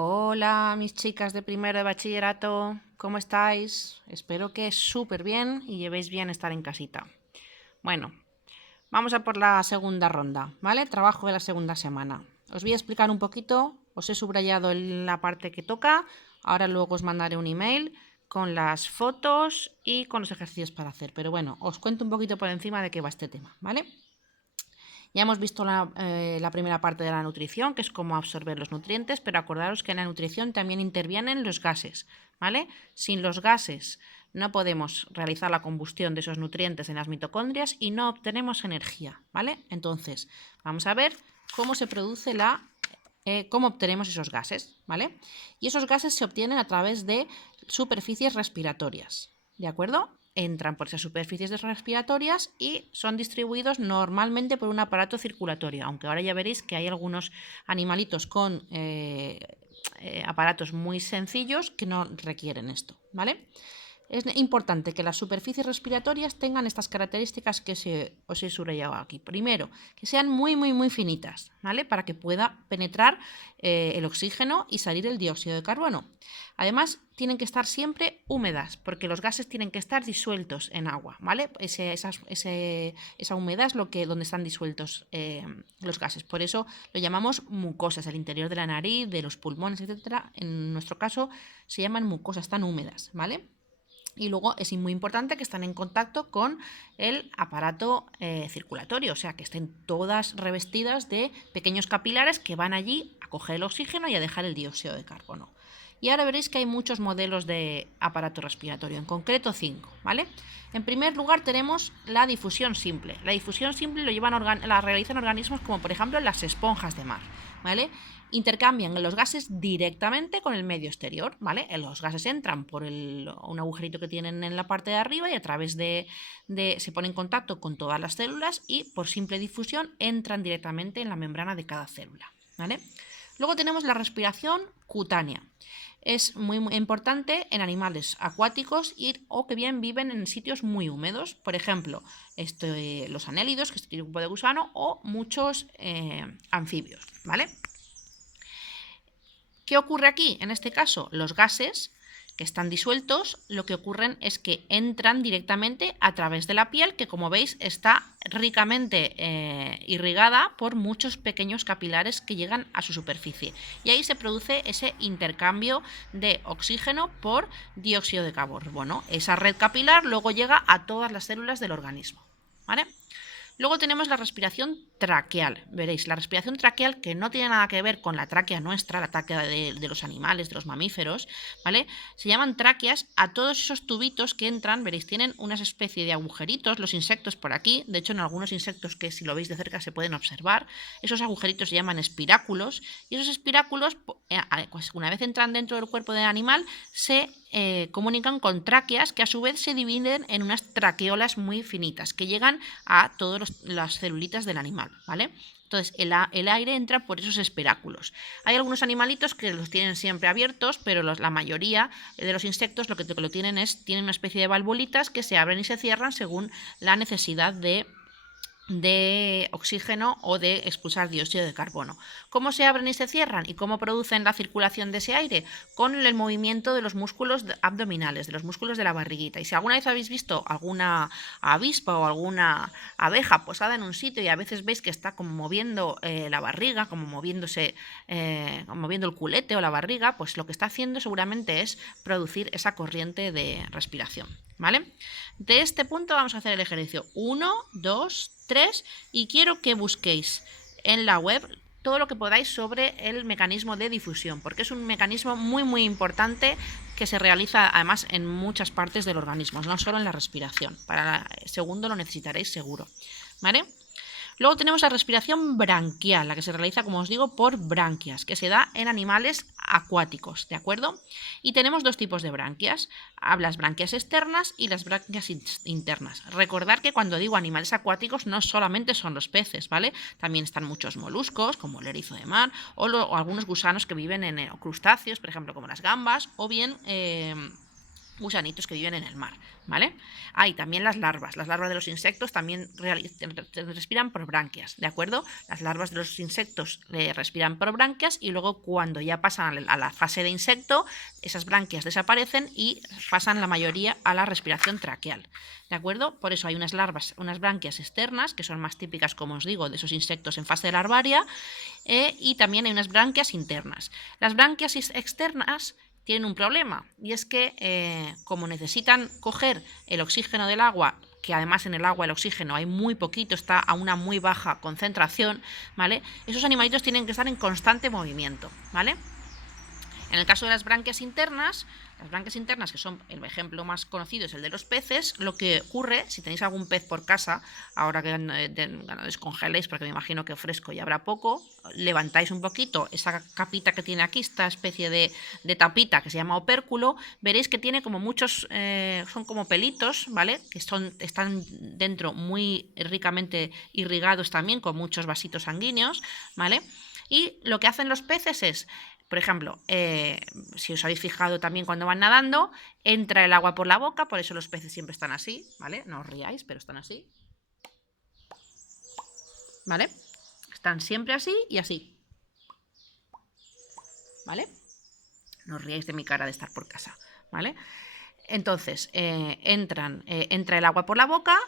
Hola, mis chicas de primero de bachillerato, ¿cómo estáis? Espero que súper bien y llevéis bien estar en casita. Bueno, vamos a por la segunda ronda, ¿vale? Trabajo de la segunda semana. Os voy a explicar un poquito, os he subrayado la parte que toca, ahora luego os mandaré un email con las fotos y con los ejercicios para hacer. Pero bueno, os cuento un poquito por encima de qué va este tema, ¿vale? Ya hemos visto la primera parte de la nutrición, que es cómo absorber los nutrientes, pero acordaros que en la nutrición también intervienen los gases, ¿vale? Sin los gases no podemos realizar la combustión de esos nutrientes en las mitocondrias y no obtenemos energía, ¿vale? Entonces, vamos a ver cómo se produce cómo obtenemos esos gases, ¿vale? Y esos gases se obtienen a través de superficies respiratorias, ¿de acuerdo? Entran por esas superficies respiratorias y son distribuidos normalmente por un aparato circulatorio, aunque ahora ya veréis que hay algunos animalitos con aparatos muy sencillos que no requieren esto, ¿vale? Es importante que las superficies respiratorias tengan estas características que os he subrayado aquí. Primero, que sean muy finitas, ¿vale? Para que pueda penetrar el oxígeno y salir el dióxido de carbono. Además, tienen que estar siempre húmedas, porque los gases tienen que estar disueltos en agua, ¿vale? Esa humedad es donde están disueltos los gases. Por eso lo llamamos mucosas, el interior de la nariz, de los pulmones, etcétera. En nuestro caso se llaman mucosas, están húmedas, ¿vale? Y luego es muy importante que estén en contacto con el aparato circulatorio, o sea, que estén todas revestidas de pequeños capilares que van allí a coger el oxígeno y a dejar el dióxido de carbono. Y ahora veréis que hay muchos modelos de aparato respiratorio, en concreto 5, ¿vale? En primer lugar tenemos la difusión simple. La difusión simple la realizan organismos como por ejemplo las esponjas de mar, ¿vale? Intercambian los gases directamente con el medio exterior, ¿vale? Los gases entran por un agujerito que tienen en la parte de arriba y a través se ponen en contacto con todas las células y por simple difusión entran directamente en la membrana de cada célula, ¿vale? Luego tenemos la respiración cutánea. Es muy importante en animales acuáticos o que bien viven en sitios muy húmedos, por ejemplo, los anélidos, que es este tipo de gusano, o muchos anfibios, ¿vale? ¿Qué ocurre aquí? En este caso, los gases que están disueltos, lo que ocurren es que entran directamente a través de la piel, que como veis está ricamente irrigada por muchos pequeños capilares que llegan a su superficie. Y ahí se produce ese intercambio de oxígeno por dióxido de carbono. Esa red capilar luego llega a todas las células del organismo, ¿vale? Luego tenemos la respiración traqueal. Veréis, la respiración traqueal, que no tiene nada que ver con la tráquea nuestra, la tráquea de los animales, de los mamíferos, ¿vale? Se llaman tráqueas a todos esos tubitos que entran, veréis, tienen una especie de agujeritos, los insectos por aquí, de hecho en algunos insectos que si lo veis de cerca se pueden observar, esos agujeritos se llaman espiráculos, y esos espiráculos, pues una vez entran dentro del cuerpo del animal, se comunican con tráqueas que a su vez se dividen en unas traqueolas muy finitas que llegan a todas las celulitas del animal, ¿vale? Entonces el aire entra por esos espiráculos. Hay algunos animalitos que los tienen siempre abiertos, pero la mayoría de los insectos lo que lo tienen tienen una especie de valvulitas que se abren y se cierran según la necesidad de oxígeno o de expulsar dióxido de carbono. ¿Cómo se abren y se cierran y cómo producen la circulación de ese aire? Con el movimiento de los músculos abdominales, de los músculos de la barriguita. Y si alguna vez habéis visto alguna avispa o alguna abeja posada en un sitio y a veces veis que está como moviendo la barriga, como moviéndose, moviendo el culete o la barriga, pues lo que está haciendo seguramente es producir esa corriente de respiración, ¿vale? De este punto vamos a hacer el ejercicio 1, 2, 3 y quiero que busquéis en la web todo lo que podáis sobre el mecanismo de difusión, porque es un mecanismo muy importante que se realiza además en muchas partes del organismo, no solo en la respiración. Para el segundo lo necesitaréis seguro, ¿vale? Luego tenemos la respiración branquial, la que se realiza, como os digo, por branquias, que se da en animales acuáticos, ¿de acuerdo? Y tenemos dos tipos de branquias, las branquias externas y las branquias internas. Recordad que cuando digo animales acuáticos no solamente son los peces, ¿vale? También están muchos moluscos, como el erizo de mar, o algunos gusanos que viven en crustáceos, por ejemplo, como las gambas, o bien gusanitos que viven en el mar, ¿vale? Hay también las larvas de los insectos también respiran por branquias, ¿de acuerdo? Las larvas de los insectos respiran por branquias y luego cuando ya pasan a la fase de insecto, esas branquias desaparecen y pasan la mayoría a la respiración traqueal, ¿de acuerdo? Por eso hay unas branquias externas, que son más típicas, como os digo, de esos insectos en fase larvaria, y también hay unas branquias internas. Las branquias externas tienen un problema y es que como necesitan coger el oxígeno del agua, que además en el agua el oxígeno hay muy poquito, está a una muy baja concentración, ¿vale? Esos animalitos tienen que estar en constante movimiento, ¿vale? En el caso de las branquias internas, que son el ejemplo más conocido, es el de los peces, lo que ocurre, si tenéis algún pez por casa, ahora que no descongeléis, porque me imagino que fresco y habrá poco, levantáis un poquito esa capita que tiene aquí, esta especie de tapita que se llama opérculo, veréis que tiene como muchos, son como pelitos, ¿vale? Que están dentro muy ricamente irrigados también, con muchos vasitos sanguíneos, ¿vale? Y lo que hacen los peces es, por ejemplo, si os habéis fijado también cuando van nadando, entra el agua por la boca, por eso los peces siempre están así, ¿vale? No os riáis, pero están así, ¿vale? Están siempre así y así, ¿vale? No os riáis de mi cara de estar por casa, ¿vale? Entonces, entra el agua por la boca,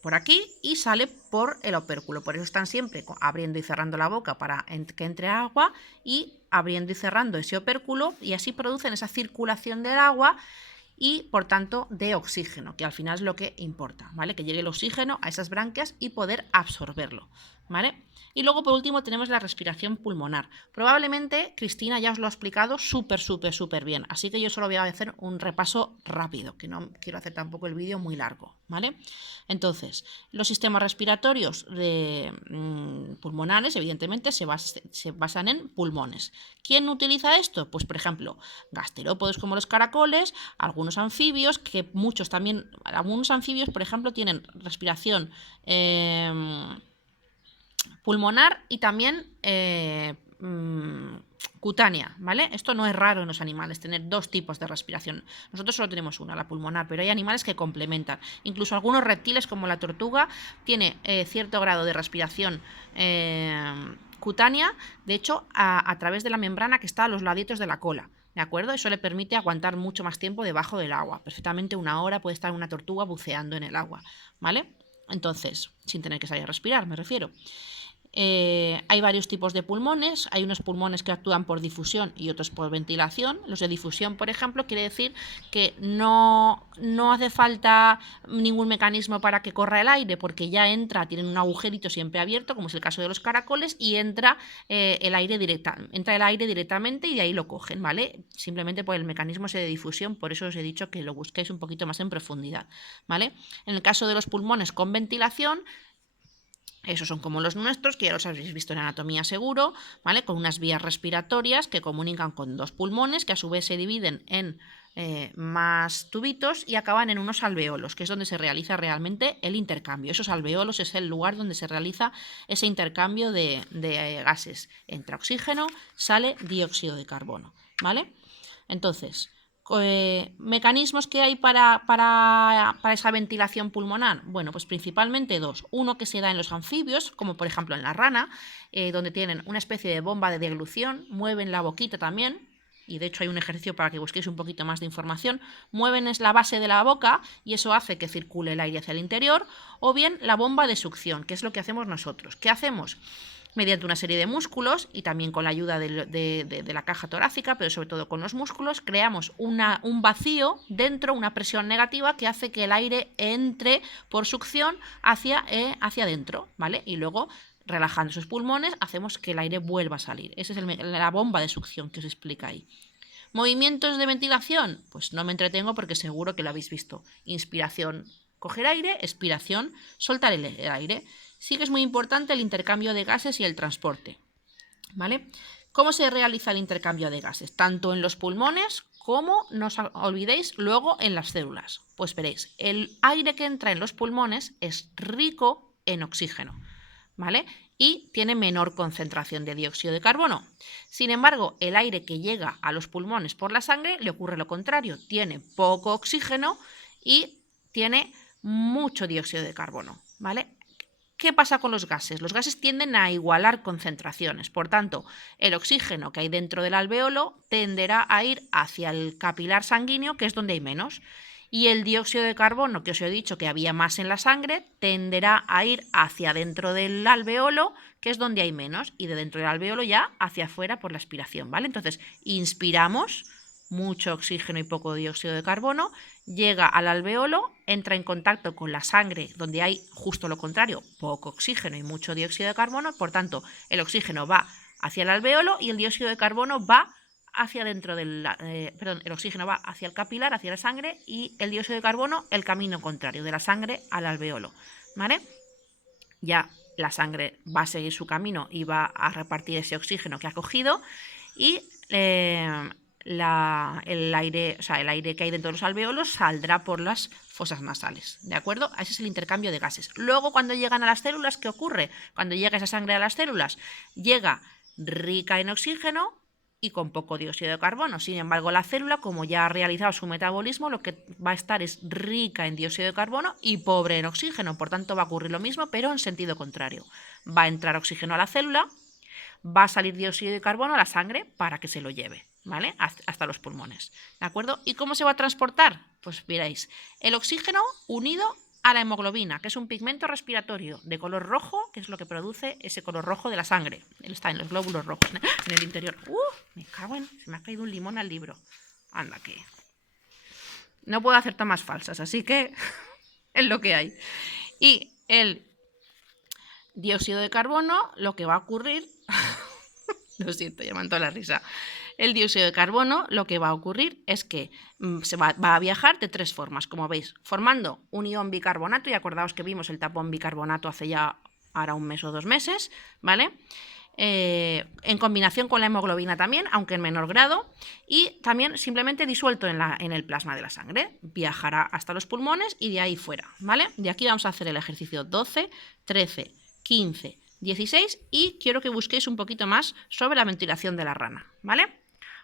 por aquí, y sale por el opérculo. Por eso están siempre abriendo y cerrando la boca para que entre agua y abriendo y cerrando ese opérculo, y así producen esa circulación del agua y por tanto de oxígeno, que al final es lo que importa, ¿vale? Que llegue el oxígeno a esas branquias y poder absorberlo, ¿vale? Y luego por último tenemos la respiración pulmonar. Probablemente Cristina ya os lo ha explicado súper bien, así que yo solo voy a hacer un repaso rápido, que no quiero hacer tampoco el vídeo muy largo, ¿vale? Entonces, los sistemas respiratorios pulmonares evidentemente se basan en pulmones. ¿Quién utiliza esto? Pues por ejemplo, gasterópodos como los caracoles, algunos anfibios, algunos anfibios, por ejemplo, tienen respiración pulmonar y también cutánea, ¿vale? Esto no es raro en los animales, tener dos tipos de respiración. Nosotros solo tenemos una, la pulmonar, pero hay animales que complementan. Incluso algunos reptiles, como la tortuga, tiene cierto grado de respiración cutánea, de hecho, a través de la membrana que está a los laditos de la cola. ¿De acuerdo? Eso le permite aguantar mucho más tiempo debajo del agua. Perfectamente una hora puede estar una tortuga buceando en el agua, ¿vale? Entonces, sin tener que salir a respirar, me refiero. Hay varios tipos de pulmones, hay unos pulmones que actúan por difusión y otros por ventilación. Los de difusión, por ejemplo, quiere decir que no hace falta ningún mecanismo para que corra el aire, porque ya tienen un agujerito siempre abierto, como es el caso de los caracoles, y entra el aire directamente y de ahí lo cogen, ¿vale? Simplemente por el mecanismo ese de difusión, por eso os he dicho que lo busquéis un poquito más en profundidad, ¿vale? En el caso de los pulmones con ventilación, esos son como los nuestros, que ya los habréis visto en anatomía seguro, ¿vale? Con unas vías respiratorias que comunican con dos pulmones, que a su vez se dividen en más tubitos y acaban en unos alveolos, que es donde se realiza realmente el intercambio. Esos alveolos es el lugar donde se realiza ese intercambio de gases. Entra oxígeno, sale dióxido de carbono, ¿vale? Entonces, ¿mecanismos que hay para esa ventilación pulmonar? Bueno, pues principalmente dos. Uno que se da en los anfibios, como por ejemplo en la rana, donde tienen una especie de bomba de deglución, mueven la boquita también, y de hecho hay un ejercicio para que busquéis un poquito más de información, mueven la base de la boca y eso hace que circule el aire hacia el interior, o bien la bomba de succión, que es lo que hacemos nosotros. ¿Qué hacemos? Mediante una serie de músculos y también con la ayuda de la caja torácica, pero sobre todo con los músculos, creamos un vacío dentro, una presión negativa que hace que el aire entre por succión hacia adentro, ¿vale? Y luego, relajando esos pulmones, hacemos que el aire vuelva a salir. Esa es la bomba de succión que os explica ahí. ¿Movimientos de ventilación? Pues no me entretengo porque seguro que lo habéis visto. Inspiración, coger aire; expiración, soltar el aire. Sí que es muy importante el intercambio de gases y el transporte, ¿vale? ¿Cómo se realiza el intercambio de gases? Tanto en los pulmones como, no os olvidéis, luego en las células. Pues veréis, el aire que entra en los pulmones es rico en oxígeno, ¿vale? Y tiene menor concentración de dióxido de carbono. Sin embargo, el aire que llega a los pulmones por la sangre le ocurre lo contrario, tiene poco oxígeno y tiene mucho dióxido de carbono, ¿vale? ¿Qué pasa con los gases? Los gases tienden a igualar concentraciones, por tanto, el oxígeno que hay dentro del alvéolo tenderá a ir hacia el capilar sanguíneo, que es donde hay menos, y el dióxido de carbono, que os he dicho que había más en la sangre, tenderá a ir hacia dentro del alvéolo, que es donde hay menos, y de dentro del alvéolo ya hacia afuera por la aspiración, ¿vale? Entonces, inspiramos mucho oxígeno y poco dióxido de carbono, llega al alvéolo, entra en contacto con la sangre donde hay justo lo contrario, poco oxígeno y mucho dióxido de carbono, por tanto el oxígeno va hacia el alvéolo y el dióxido de carbono va hacia dentro del, el oxígeno va hacia el capilar, hacia la sangre, y el dióxido de carbono el camino contrario, de la sangre al alvéolo, ¿vale? Ya la sangre va a seguir su camino y va a repartir ese oxígeno que ha cogido y el aire que hay dentro de los alvéolos saldrá por las fosas nasales, ¿de acuerdo? Ese es el intercambio de gases. Luego, cuando llegan a las células, ¿qué ocurre? Cuando llega esa sangre a las células, llega rica en oxígeno y con poco dióxido de carbono. Sin embargo, la célula, como ya ha realizado su metabolismo, lo que va a estar es rica en dióxido de carbono y pobre en oxígeno. Por tanto, va a ocurrir lo mismo, pero en sentido contrario. Va a entrar oxígeno a la célula, va a salir dióxido de carbono a la sangre para que se lo lleve, ¿vale? Hasta los pulmones, ¿de acuerdo? ¿Y cómo se va a transportar? Pues miráis, el oxígeno unido a la hemoglobina, que es un pigmento respiratorio de color rojo, que es lo que produce ese color rojo de la sangre. Él está en los glóbulos rojos, en el interior. Me cago en... Se me ha caído un limón al libro. Anda, que... No puedo hacer tomas falsas, así que es lo que hay. Y el dióxido de carbono, lo que va a ocurrir... Lo siento, ya me han dado la risa. El dióxido de carbono, lo que va a ocurrir es que va a viajar de tres formas, como veis, formando un ion bicarbonato, y acordaos que vimos el tapón bicarbonato hace ya ahora un mes o 2 meses, ¿vale? En combinación con la hemoglobina también, aunque en menor grado, y también simplemente disuelto en el plasma de la sangre. Viajará hasta los pulmones y de ahí fuera, ¿vale? De aquí vamos a hacer el ejercicio 12, 13, 15, 16 y quiero que busquéis un poquito más sobre la ventilación de la rana, ¿vale?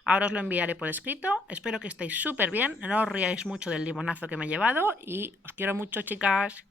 Ahora os lo enviaré por escrito, espero que estéis súper bien, no os riáis mucho del limonazo que me he llevado y os quiero mucho, chicas.